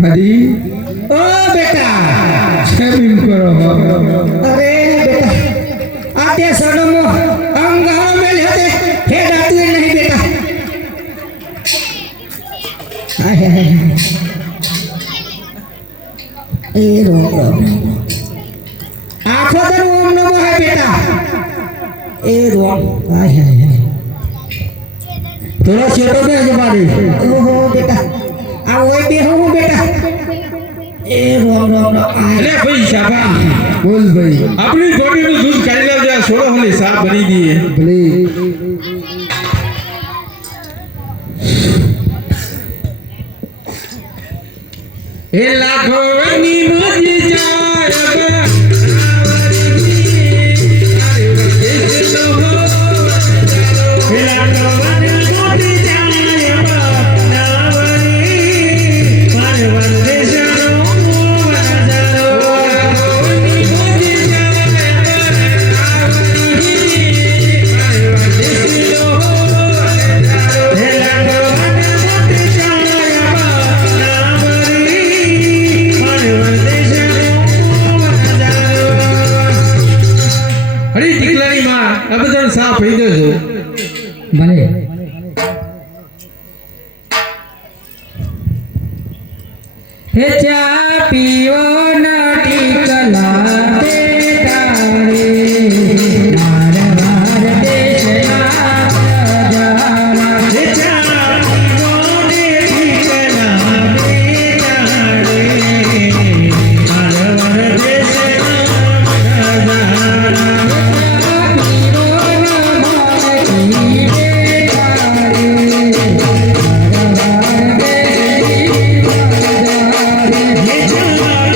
मरी ओ बेटा शर्म करो अरे बेटा आते सड़मो अंगार में लेते हे डातू नहीं बेटा हाय हाय ए रो आखो दर ओम नमो है बेटा ए रो हाय हाय थोड़ा छोटो में जबानी ओहो बेटा आ ओए बे हो बेटा ए रोम रोम अरे भाई शाबा बोल भाई अपनी बॉडी में दूध काढ़ी लो जा सोड़ा होले साफ बनी दिए भले ए लाखों नी मुझे जाए साफ ही दे दो भले हे चा पियो नाटी कला बेटा रे मारवाड़ देश जाना हे चा पियो नाटी कला बेटा रे मारवाड़ देश जाना ये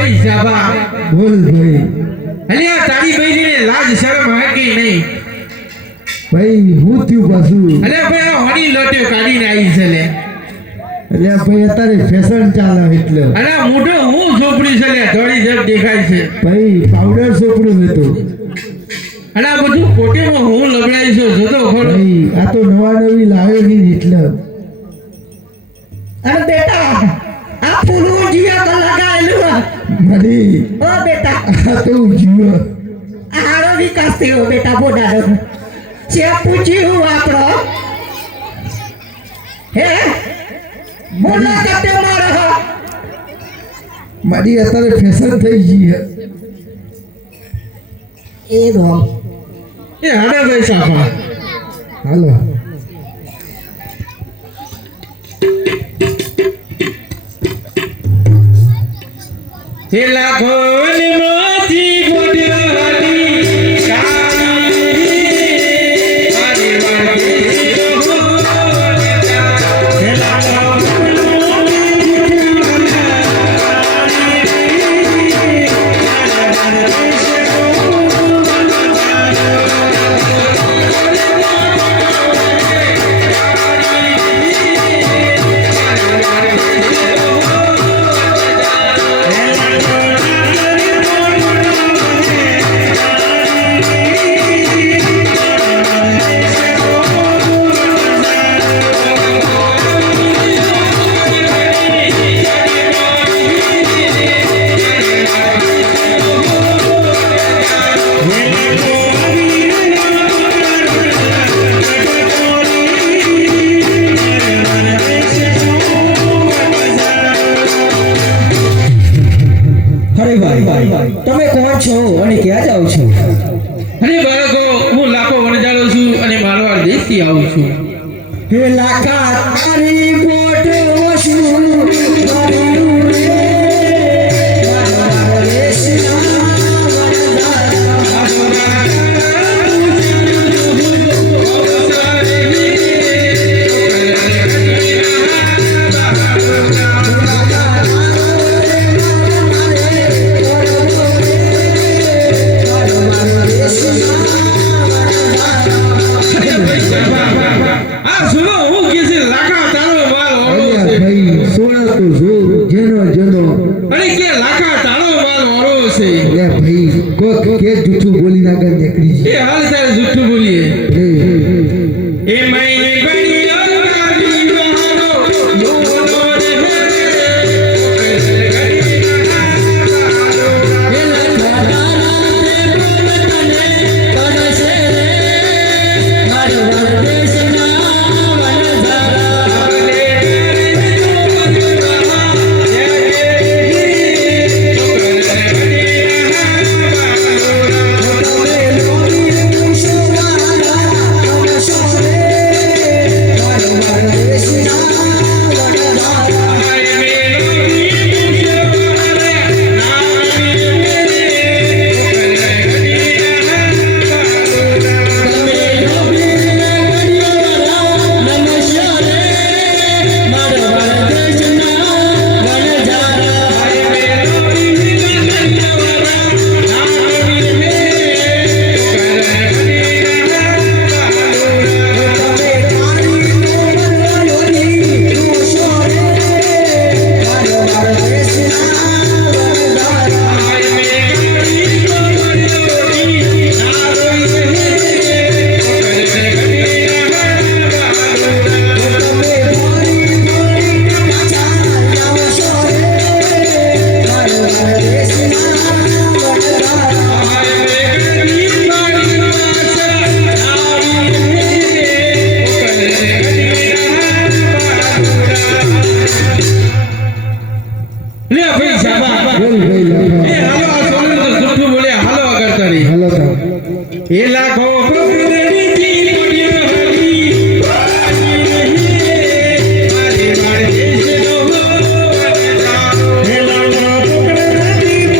ભાઈ સાબા બોલ ભાઈ અલ્યા તારી બહેરીને લાજ શરમ હે કે નહીં ભાઈ હું થયું પાછું અલ્યા ભાઈ આ હણી લોટ્યો કાઢીને આવી છે લે એટલે ભાઈ અત્યારે ફેશન ચાલે એટલે અલ્યા મોઢો હું છોપડી છે લે થોડી જેમ દેખાય છે ભાઈ પાવડર સોપડું હતું અલ્યા બધું કોટેમાં હું લબડાઈ છું જોતો ખરો ભાઈ આ તો નવા નવી લાવ્યો નહીં એટલે અરે બેટા આ ફૂલું જીયા તો લગાયેલું મારી ઓ બેટા આ તો જીવ આરો વિકાસ થયો બેટા બોડાનો છે પૂછ્યું આપણો હે મુલાકાતે મારો મારી અત્યારે ફેશન થઈ ગઈ એ રોમ એ હાડે ભાઈ સાબા હાલો હે લાખો ને મોતી ગોડવાની કાળી મારી વાળી હો હે લાખો અરે ભાઈ તમે કોણ છો અને ક્યાં જાઓ છો અરે બાળકો હું લાખો વણજાળો છું અને મારવાડ દેશથી આવું છું હે લાકા તારી બોટ વસું મારું રે મારા રેશના આ સુનો હું કે છે લાખા તારો માલ ઓળો અલ્યા છે ભાઈ સોના તો જો જેનો જેનો અરે કે લાખા તારો માલ ઓળો છે અલ્યા ભાઈ કોક કે જૂઠું બોલી નાખે નીકળી એ હાલ તારે જુઠ્ઠું બોલીએ જાય એ મઈ બની લાડી બહારો યોનો રે લે ભાઈ સાબા બોલ ભાઈ એ લાખા હાલો આ સોનું તો જુઠ્ઠું બોલ્યા હાલો આગળ તારી હાલો તો એ લાખો પકડેલી જી કોડિયા હરી મારે મારે દેશનો હે લાખો પકડેલી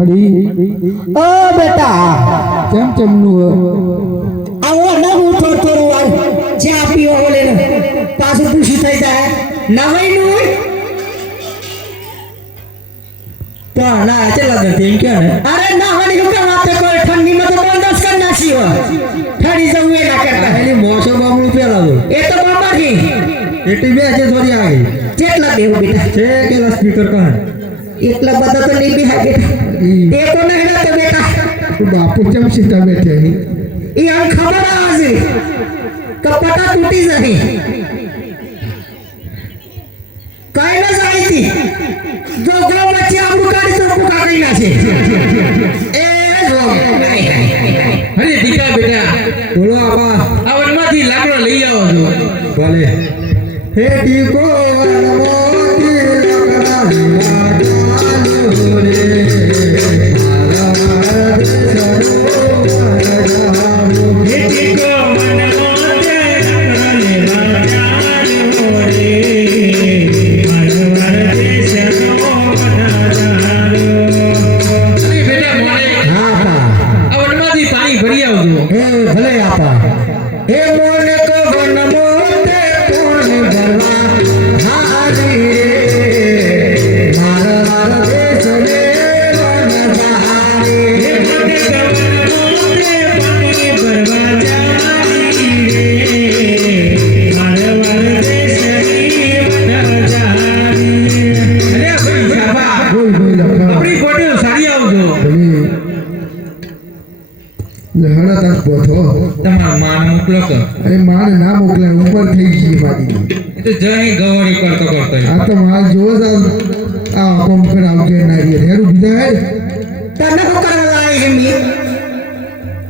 મળી ઓ બેટા કેમ ચમનું આવો નવું થોડું વાર ચા પીવો ઓલે પાછું પૂછી થઈ જાય નવાઈ નું તો ના ચલા દે તેમ કે ને અરે નવાની હું કે વાત કરો ઠંડી માં તો બંધ કરી નાખી હો ઠંડી જવું એ ના કરતા એની મોસો બામણું પેલા બોલ એ તો બાબાજી એટી બે છે થોડી આવી કેટલા દેવું બેટા છે કેલા સ્પીકર કહે એટલા બધા તો નહીં બિહાર બેટા એ તો નહીં રહેતો બેટા બાપુ કેમ સીધા બેઠે એ આમ ખબર આવે કપટા તૂટી જાય કઈ ના જાય થી જો ગો વચ્ચે આપણું કાઢી તો પુકા કઈ ના છે એ જો અરે દીકા બેટા બોલો આપા આ વનમાંથી લાકડો લઈ આવો છો ભલે હે ડીકો મોતી લકડા ચાલુ રે ભરી આવજો હે ભલે આપા હે મોને કો વન મોતે કોણ ભરવા હારી રે મારા દેશ રે વન બહારી હે મોને કો વન મોતે પાણી ભરવા જારી રે મારા દેશ રે વન જારી અરે ભાઈ સાબા બોલ બોલ આપણી કોટી સારી આવજો લહડા તક બોથો તમારા માન મોકલો કે અરે મારે ના મોકલે ઉપર થઈ ગઈ મારી એ તો જઈ ગવડી કરતો આ તો માલ જો આ કોમ કરાવજે નારી હેરું બીજા હે તને કો કરવા લાવી છે મી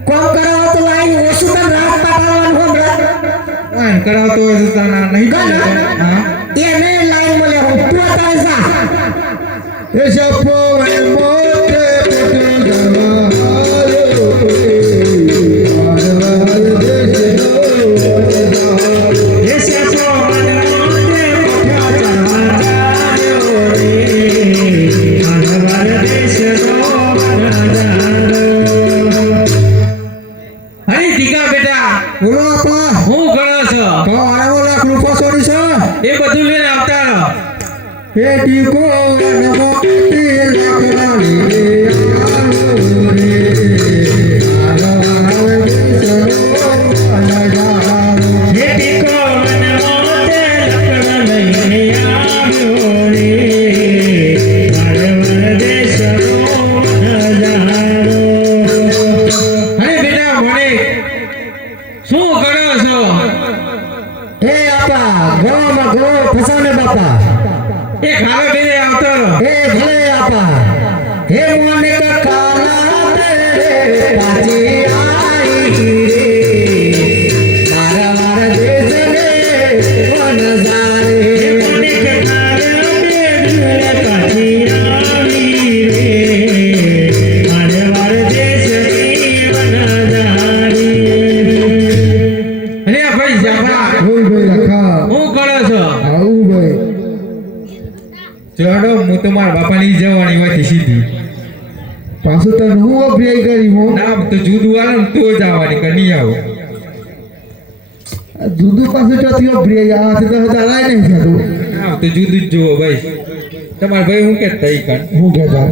કોમ કરાવો તો લાવી ઓછું તો રાત પાટાવાનું હોમરા વાન કરાવતો હોય તો તાના નહીં ગણ. હા એને લાઈન મળે હું તું તાજા એ સપો મોતે પટો અરે દીકા બેટા બોલો આપા હું કરો છો તો આવો લાખ રૂપિયા છોડી છે એ બધું લઈને આવતા રહો હે ડીકો નમો લકડાની રે આલો રે આલો હે દીકો મને મોતે લકડા લઈને આવ્યો રે મારવર દેશનો નજારો અરે બેટા મને શું કરો છો હે આપા ગોમાં ગો ફસાને બાપા એ ખાવે બેને આવતો રહો હે ભલે આપા હે મોને કા કાલા તેરે પાછી આવી રે મારા મારા દેશ ને વન જારે મને કતારા બેને પાછી આવી રે મારવર દેશની વનજારી અરે ભાઈ જાબા બોલ ભાઈ લખા હું કરો છો આવું ભાઈ ચડો હું તમારા બાપાની જવાની વાથી સીધી પાછું તને હું અભ્યાય કરી હું નામ તો જુદું આવે ને તો જવાની કે નહીં આવો જુદું પાસે ચોથી અભ્યાય આ તો હજાર નહીં થતું નામ તો જુદું જ જુઓ ભાઈ તમારા ભાઈ હું કહેતા ઈ કાન હું કહેતા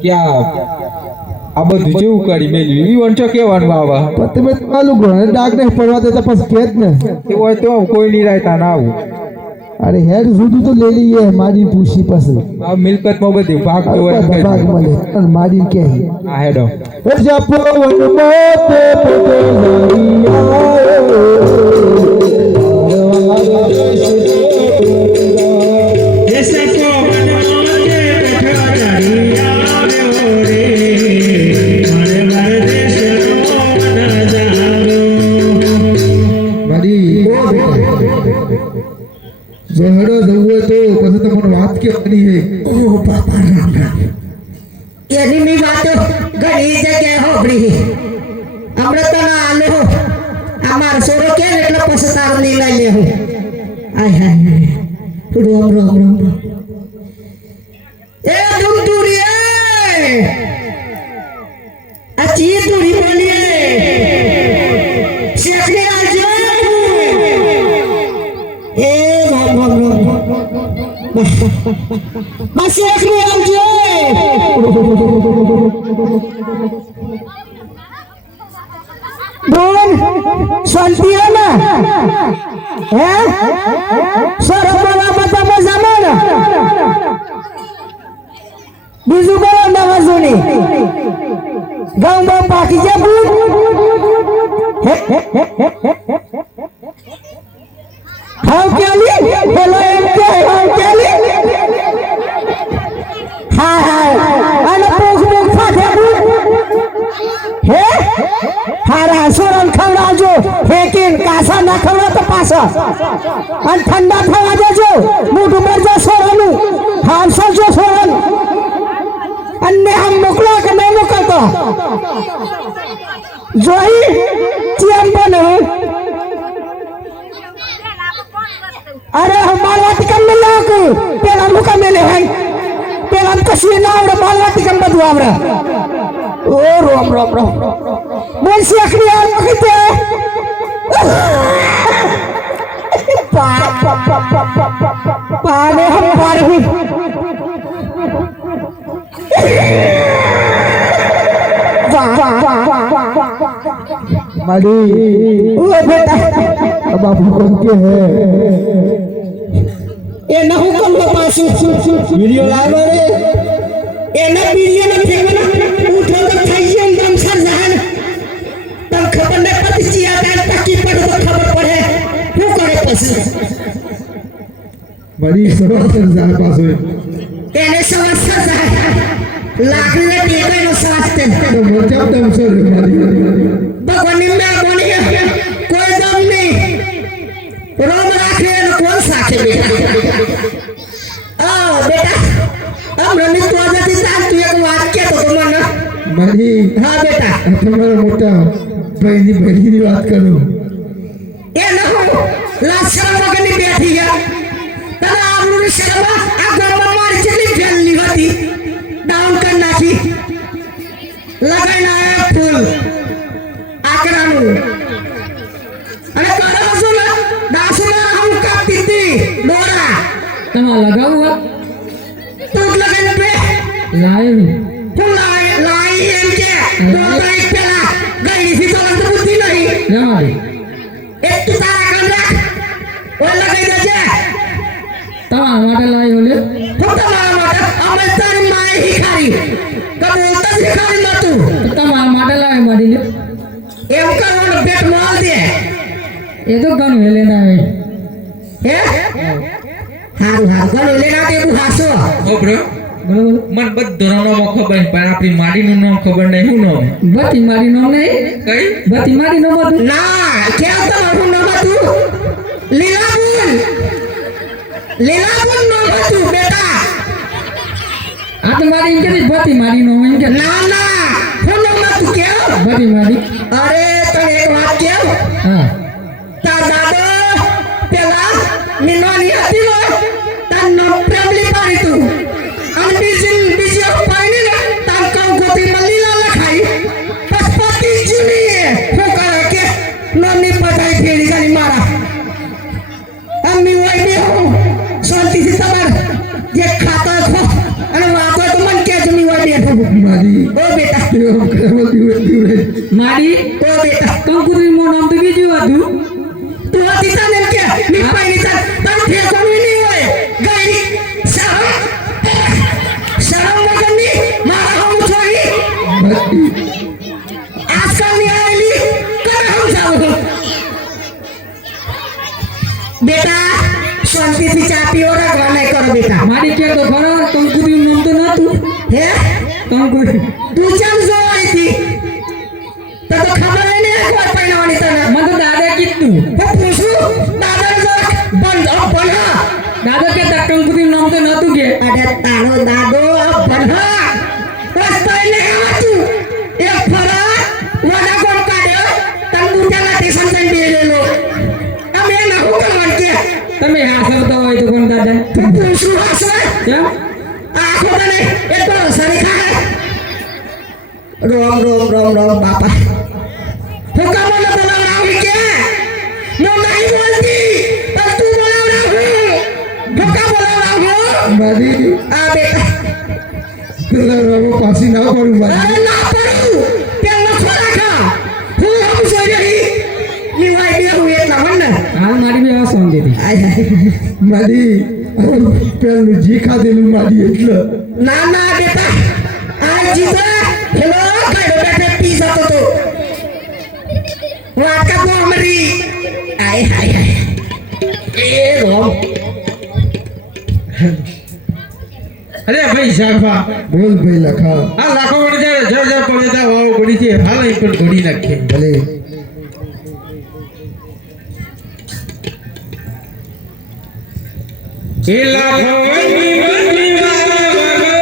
કે આ બધું જેવું કરી મેલ્યું ઈ વંચો કેવાનું આવા પણ તમે ચાલુ કરો ને ડાક ને પડવા દેતા પછી કે જ ને એ હોય તો કોઈ નહીં રાયતા ના આવું અરે હેડ જુદું તો લઈ લઈએ મારી પૂછી પછી આ મિલકતમાં બધી ભાગ તો હોય ને ભાગ કઈ. મળે પણ મારી કે આ હેડો જપો વન મોતે પટો મારી જહડો જવું હોય તો પછી તમને વાત કેવાની હે ઓ બાપા રામ રામ એની મી વાતો ઘણી જગ્યાએ હોભળી અમૃતના આલે હો અમાર સોરો કે એટલે પછી તાર લઈ લઈ લે હો આય હાય હાય રોમ રોમ રોમ રોમ. એ ડુમટુરી એ આ ચીજ પૂરી બોલીએ શેખને આવજો એ રામ રામ રામ બસ શેખને આવજો બોલ શાંતિ હે ને હે સરબલા બધા મજામાં ને બીજું બોલો નવા જૂની ગામમાં પાકી છે ભૂત હાવ કેલી બોલો એમ કે હાવ કેલી હા હા અને પોખ પોખ ફાટે ભૂત હે હારા સોરન ખવડાવજો ફેકીન કાસા ના ખવડાવ તો પાછા અને ઠંડા થવા દેજો મોઢું મરજો સોરનું હાલશો જો સોરન अन्य हम मोकला के नहीं मोकलता जोई चीम बने अरे हम बालवाटिका में लाके पेला मुका मेले हैं पेला कसी ना आवरे बालवाटिका में बदू आवरे ओ रोम रोम रोम बोल शेखनी आल मखते पाने हम पार हुई माड़ी ओ बेटा अब आप कौन के है ए ना हुकम के पास वीडियो लावे रे ए ना वीडियो ना फेंकना उठो तो खाइए एकदम सर जहान तब खबर ने पति चिया का तकी पड़ तो खबर पड़े वो करे पसी बड़ी सवाल जा पास हुए एने समस्या जा लाखले टेके नो सास्ते तो मोटा दम से मारी भगवान में बोली कोई दम नहीं रोम राखे न कौन साखे बेटा आ बेटा हम रनी तो आजादी तान तू एक वाक्य तो तुम ना मारी हां बेटा तुम्हारा मोटा बहनी बहनी की बात करो ए ना हो लाशरा वगनी बैठी है तना आपनु शर्मा आ गरमा मार चली फैली होती डाउन कर नाखी लगाइना है फूल आकरानु अरे करो सुन दासुना हम का तिती डोरा तमा लगा हुआ तू लगाइना पे लाए फूल लाई एमके डोरा एक पेला गई सी तो लग बुद्धि नहीं हमारी एक तू तारा कर रख वो लगाई दे तमा वाटे लाए होले फुटा मारा माटा अमल तारी माए ही खारी कब बोलता सिखारी ना तू तमा वाटे लाए मारी ने एम का वो बेट माल दे ये तो गन वेले ना है હે હારું હારું ગણો લેના તે હાસો ઓ બ્રો બરોબર મન બધો નામ ખબર પણ આપણી માડીનું નામ ખબર નહીં શું નામ બતી મારી નો નહીં કઈ બતી મારી નો બધું ના કેમ તમારું નામ હતું લીલાબુન લીલાબુન નામ હતું બેટા આ તો મારી ઇનકે બતી મારી નો ઇનકે ના ના હું નામ હતું કેમ બતી મારી અરે તને એક વાત કેમ હા તાર દાદો પેલા નિનોની હતી નો તાર નામ પ્રેમલી પાડી તું અને બીજી પાણી ને તાર કામ ગોતી મલ્લીલા લખાઈ પસ્પતિ જીની હું કરે કે નામની પટાઈ ફેરી ગાલી મારા અમ્મી હોય બે હું શાંતિથી તમાર જે ખાતા ખો અને વાતો તો મન કે જમી હોય બેઠો મારી ઓ બેટા એમ કરે દીવે મારી ઓ બેટા કંકુરી મો નામ તો બીજું હતું તું હતી તને કે નીપાઈ ની તને ફેરકોની નહીં હોય ગઈ શરમ વગરની મારા હમ છોડી મારી આજકાલ ની આવેલી કરે હમ જાઉં બેટા શાંતિથી ચા પીઓ રાખવા નહીં કરો બેટા મારી કે તો ખરો કંકુરી નામ તો નતું હે કંકુરી તું ચમ જોઈ હતી તો ખબર નહીં કોઈ પૈણાવાની તને મને તો દાદા કીધું હું પૂછું દાદા જો બંધ બના દાદા કે કંકુરી નામ તો નતું કે અરે તારો દાદો બના રસ્તા ને આવતું એક ફરા વાડા કોણ કાઢ્યો તંબુજાના સ્ટેશન પર બેલેલો અમે ના હું કરવાનું કે તમે હાસવતા હોય તો કોણ દાદા હું પૂછું હસવા કેમ આખો તને એ તો સરી ખાય રોમ રોમ રોમ રોમ બાપા હું કામ મને બોલાવડાવી કે હું નહીં બોલતી પણ તું બોલાવડાવ હું કામ બોલાવડાવ મારી આ બેટા પેલા રવો પાછી ના કરું મારી અરે ના પડું પેલો ખોરા ખા હું હમ સોઈ રહી લીવાય બે હું એટલા વન હાલ મારી બે શાંતિ હતી આય આય મારી પેલું જી ખાધેલું મારી એટલે ના ના બેટા આ જીવા હેલો કાઈ બેટા પીસ હતો તો વાકા બોમરી આય હાય હાય એ રોમ અરે ભાઈ શાખા બોલ ભાઈ લખા આ લાખો વણજારો જર જર પડે તા વાવ ગોડી છે હાલ અહીં પણ ગોડી નાખે ભલે એ લાખો વણની વણની વાવ આવરી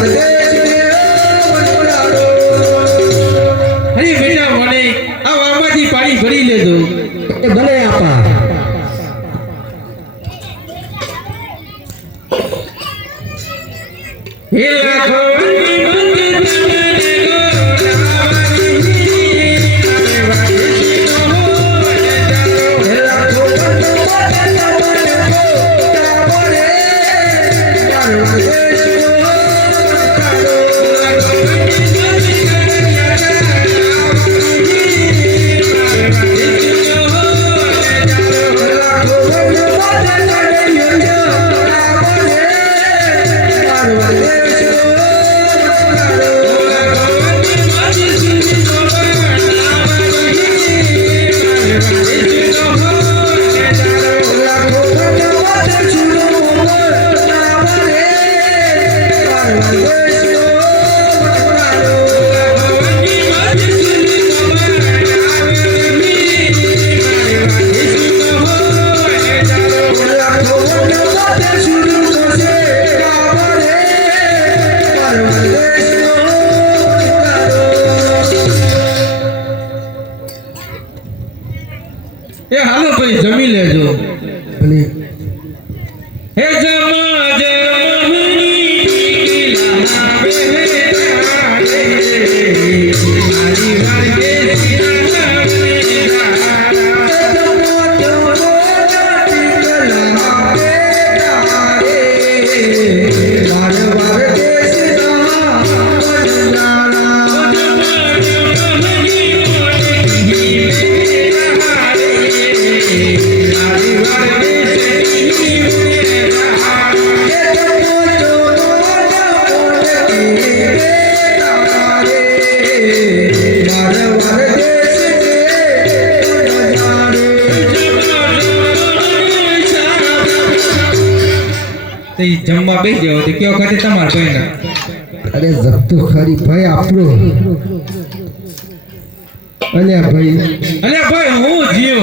અરે વાદેસી હો અરે બેટા મને આ વાવમાંથી પાણી ભરી લેજો એ ભલે આપા હે લાખો વણની વણની તમને ગો આવરી અરે વાદેસી હો હે લાખો એ હાલો ભાઈ જમી લેજો ભલે હે જમા જમણી કિલા બેહે મારી વાગે તે જમવા બેસી જાવ તો કયો ખાતે તમાર ભાઈ અરે જપતો ખરી ભાઈ આપણો અલ્યા ભાઈ અરે ભાઈ હું જીવ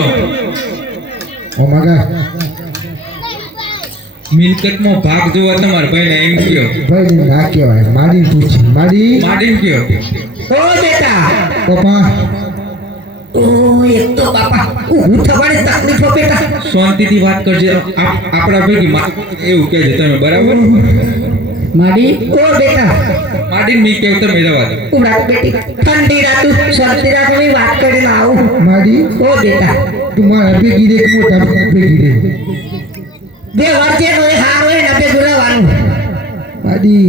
ઓ મગા મિલકતમાં ભાગ જોવા તમાર ભાઈને એમ કયો ભાઈ ને ના કહેવાય મારી પૂછી મારી માડીને કયો ઓ બેટા પપ્પા ઓ એક તો બાપા હું થવાની તકલીફો બેટા શાંતિથી વાત કરજે આપણા ભેગી એવું કહેજો તમે બરાબર માડી ઓ બેટા માડી મી કેવું તો મેળવા દે ઉડા બેટી ઠંડી રાતું શરદી રાતની વાત કરીને આવું માડી ઓ બેટા તું મારા ભેગી રે કે મોટા ભેગી રે બે વચ્ચે કોઈ હાર હોય ને બે ગુલાવાનું માડી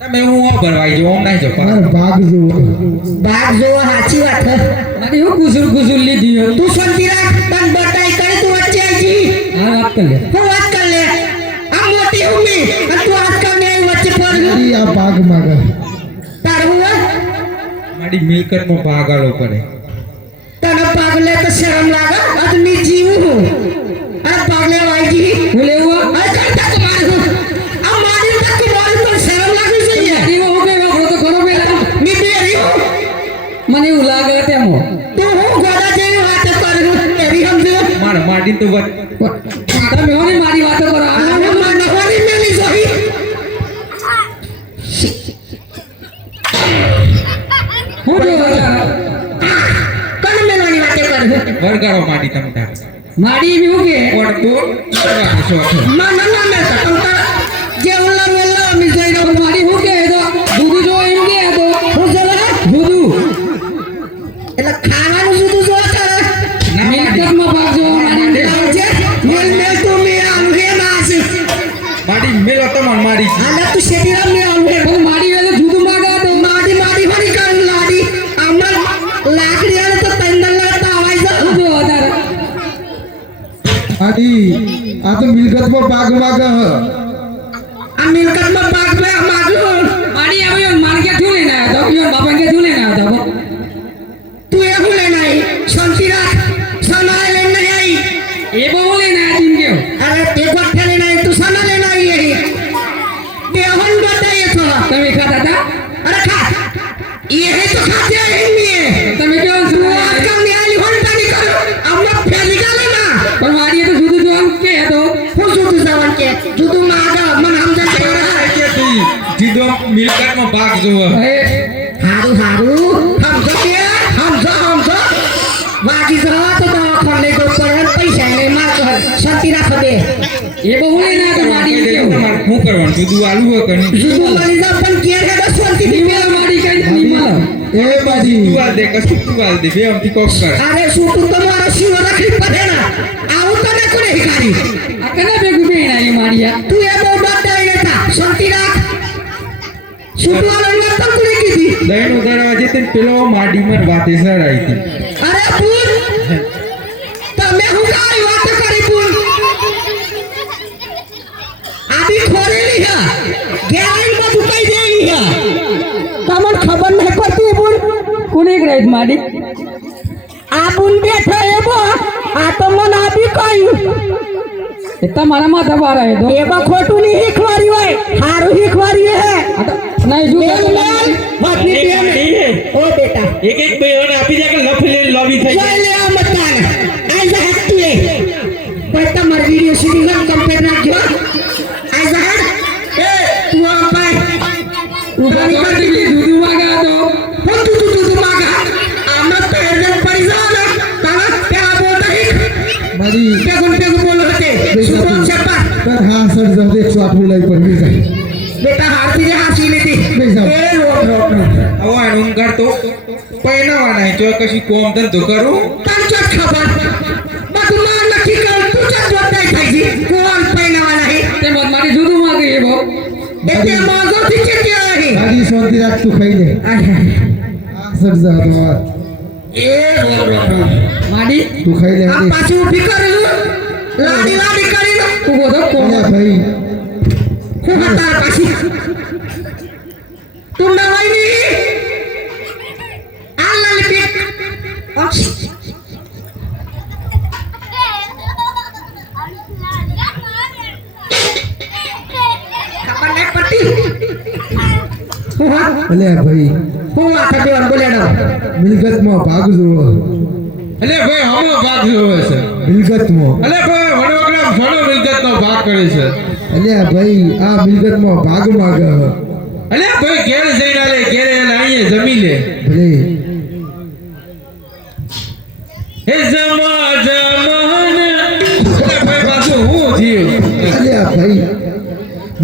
તમે હું ભરવાઈ જો ઓમ નહીં જો મારા ભાગ જો ભાગ જો સાચી વાત છે માડી હું કુસુર લીધી હે. તું શાંતિ રાખ તન બટાઈ કરી તું વચ્ચે આવી હા વાત કર લે હું વાત કર લે આ મોટી ઉમી અને તું આજકાલ ને વચ્ચે પડ માડી આ ભાગ માગે તારું હોય માડી મિલકતમાં ભાગ આલો પડે તને પાગલે તો શરમ લાગે આદમી જીવ હું આ પાગલે વાઈજી હું લેવું આ કરતા તો મારું આ મારી તક મારું તો શરમ લાગી જોઈએ માડી હું કે વાપરો તો ખરો પેલા ની બે રહ્યો મને એવું લાગે તેમાં તું હું ગોડા જેવી વાત કરું એવી સમજો મારા માડી તો વાત તમે હોને મારી વાતો કરો આ આ મને હોરી મેલી જોઈ હું જો કોણ મેલવાની વાત કરું વરગાડો માડી તમ તાર માડી બી હું કે કોણ બોલ કરવાની શોખ છે. ના ના ના ના તંતા જે ઉલ્લા ઉલ્લા મી જોઈ રહ્યો માડી હું કે તો દૂધ જો એમ કે તો હું જલા દૂધ એટલે ખાવાનું સુધું જો કરે ના માડી મિલકતમાં ભાગ જો માડી આવજે મેલ મેલ તું મે આંગે નાસ માડી મેલો તમાર માડી આલા તું શેટીરા મે આંગે પણ માડી વેલે દૂધ માગા તો માડી માડી ફરી કર લાડી આમર લાકડી આલે તો તંદલ લાતા આવાય જા જો વધારે માડી આ તો મિલકતમાં ભાગ માગે હ આ મિલકતમાં ભાગ મે માગલો માડી આવ્યો માર કે થું લેના તો યો બાપા કે થું લેના તો તું એ હું લેના આઈ શાંતિ રાખ સના લેના આઈ એ બહુ લેના તીન કે અરે તે ગોઠે લેના આઈ તું સના લેના આઈ એ દેહન બતાય તો તમે ખાતા હતા અરે ખા ये है तो खाते हैं नहीं તમે કેવો છો आजकल न्याय होता नहीं करो अब मत फेल निकाले ना પણ માડી તો દૂધ જો આમ કે તો હું શું જવાન કે જુદું માગા મન સમજણ કે તું જીદો મિલકતમાં ભાગ જોવે એ હારું હારું સમજો કે સમજો વાગી જરા તો દવા ખોલે ગો પર પૈસા ને માર કર શાંતિ રાખ દે એ બહુ લેના તો માડી કે તમારે શું કરવાનું જુદું આલુ હોય કે નહીં જુદું મરી જા પણ કે રે શાંતિ થી નિમલ માડી કઈ નિમલ એ માડી તું આલ દે કશું તું આલ દે બે અમથી કોક કર અરે શું તું તમારા શિવ રાખી પડે ના આવું તને કોને હિકારી આ કને ભેગું બેના એ માડિયા તું એ બહુ બતાઈ લેતા શાંતિ રાખ શું તું આલો ને તમ કોને કીધી દઈનો દરવાજે તે પેલો માડીમાં વાતે સરાઈ હતી અરે પૂર તમે હું કાઈ વાત કરી પૂર આબી ખોરેલી હે ગેરાઈ માં દુકાઈ દેવી હે તમને ખબર નહીં પડતી પૂર કોને ગ્રેડ માડી આ બુન બેઠા એબો આ તો મન આબી કહ્યું એ તમારા માથા પર આવે તો એબા ખોટું ની હીખવારી હોય હારું હીખવારી હે આ તો નહીં જો મેલ મેલ વાતની બેન ઓ બેટા એક એક બે ઓને આપી દે કે લફલે લોબી થઈ જોઈ લે આ મતાન આઈ જા હટતી લે પણ તમાર વિડિયો સીધી કમ્પેર રાખજો આઈ જા એ તું આ પાય ઉભા કરી દૂધ માગા તો હું તું માગા આમાં તો એને પડી જાવ ને તારા પેલા બોલતા હીખ માડી પેગું બોલો હતે સુતો છપા પર હા સર જો 108 લઈ પર બી જાય બેટા હારથી જે હાસી લીધી બેસા. એ રોક આવા ઊંઘાર તો પૈનાવાના જો કશી કોમ ધંધો કરું તન ચો ખબર બધું માં નક્કી કર તું ચો જોતાઈ થઈ જી કોણ પૈનાવાના હે તે મત મારી દૂધ માગે એ બહુ એટલે માગો થી કે હે માડી શાંતિ રાખ તું ખાઈ લે આ સર જા તમાર એ રોક માડી તું ખાઈ લે આ હાડી. પાછું ઊભી કરી લાડી કરી તું બોધો કોણ અલ્યા ભાઈ હું હતા પાછી તું નવાઈ ની આ લાલી પેટ ખબર નહીં પડતી અલ્યા ભાઈ હું આ થતી બોલેડો મિલકતમાં ભાગ જોવો અલે ભાઈ હમો ભાગ જોવે છે મિલકતમાં અલે ભાઈ વડોગરામ ઘણો મિલકતનો ભાગ કરે છે અલ્યા ભાઈ આ મિલકતમાં ભાગ માગે હ અલે ભાઈ ઘેર જઈને આલે ઘેરે આવીએ જમી લે ભલે હે જમા જમન અલે ભાઈ પાછું હું થયું અલ્યા ભાઈ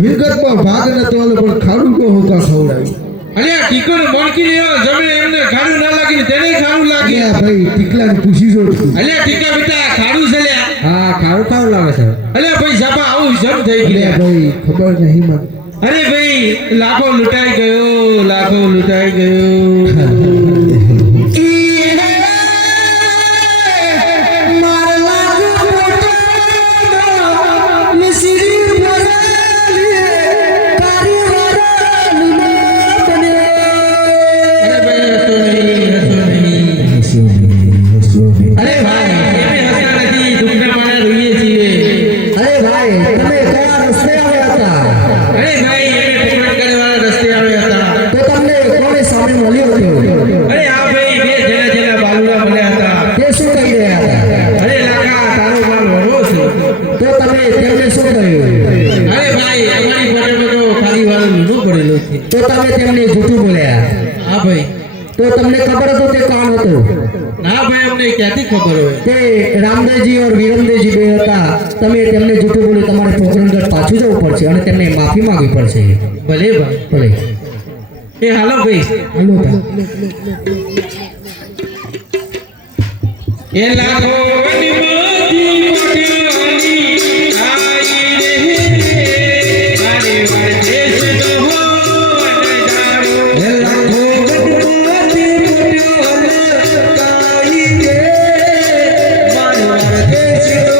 વિગતમાં ભાગ નતો આલો પણ ખાડું તો હોકા ખવડાવ્યું. અલ્યા ટીકો ને મોણકી લેવા જમે એમને ખાડું ના લાગી તેને ખાડું લાગી. અલ્યા ભાઈ ટીકલાને પૂછી જો તું. અલ્યા ટીકા બેટા ખાડું છે લ્યા. હા ખારું ખાવું લાગે છે અલ્યા ભાઈ સાપા આવું જમ થઈ અલ્યા ગયા. ભાઈ ખબર નહીં મને. અરે ભાઈ લાખો લૂંટાઈ ગયો, લાખો લૂંટાઈ ગયો. અરે ભાઈ અમે હસતા નથી, દુઃખના માણે રોઈએ છીએ. અરે ભાઈ તમે કયા રસ્તે આવ્યા હતા અરે ભાઈ અમે પેમેન્ટ કરવાના રસ્તે આવ્યા હતા. તો તમને કોણે સામે મળ્યો હતો અરે આ ભાઈ બે જેના બાલુડા મળ્યા હતા. તે શું કહી રહ્યા હતા અરે લાખા તારો માલ વળવો છે. તો તમે તેમને શું કહ્યું અરે ભાઈ અમારી પોટેમાં તો ખાલી વાળું લૂંટવું પડેલું છે. તો તમે તેમને જૂઠું બોલ્યા હા ભાઈ. તો તમને ખબર હતું તે કોણ હતું ના ભાઈ અમને ક્યાંથી ખબર હોય. તે રામદેવજી और વીરમદેવજી બે હતા તમે તેમને જૂઠું બોલ્યું તમારે પોકરણગઢ પાછું જવું પડશે અને તેમને માફી માંગવી પડશે ભલે ભાઈ. ભલે એ હાલો ભાઈ. હાલો ભાઈ એ લાખો વનમાંથી મોઢાની આઈ રે. મારે મારે દેશ તો હો નજારો. એ લાખો વનમાંથી મોઢાની આઈ રે. મારો દેશ તો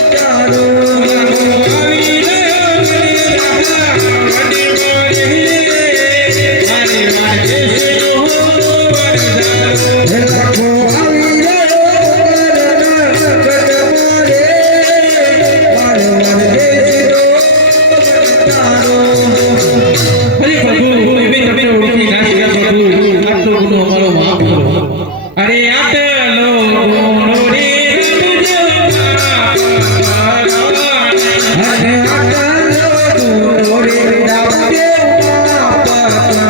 નજારો. આવી રહ્યો મને રાહા વને મોરે. મારે મારે દેશ તો હો નજારો. એ લાખો આવી રહ્યો અરે પ્રભુ એવી તમને ઓળખી ના શક્યા પ્રભુ. આટલો ગુનો અમારો માફ કરો. અરે આટલો ગુનો રે રમજો અને આટલો ગુનો રે રામદેવ પાપા રે.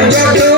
Yeah.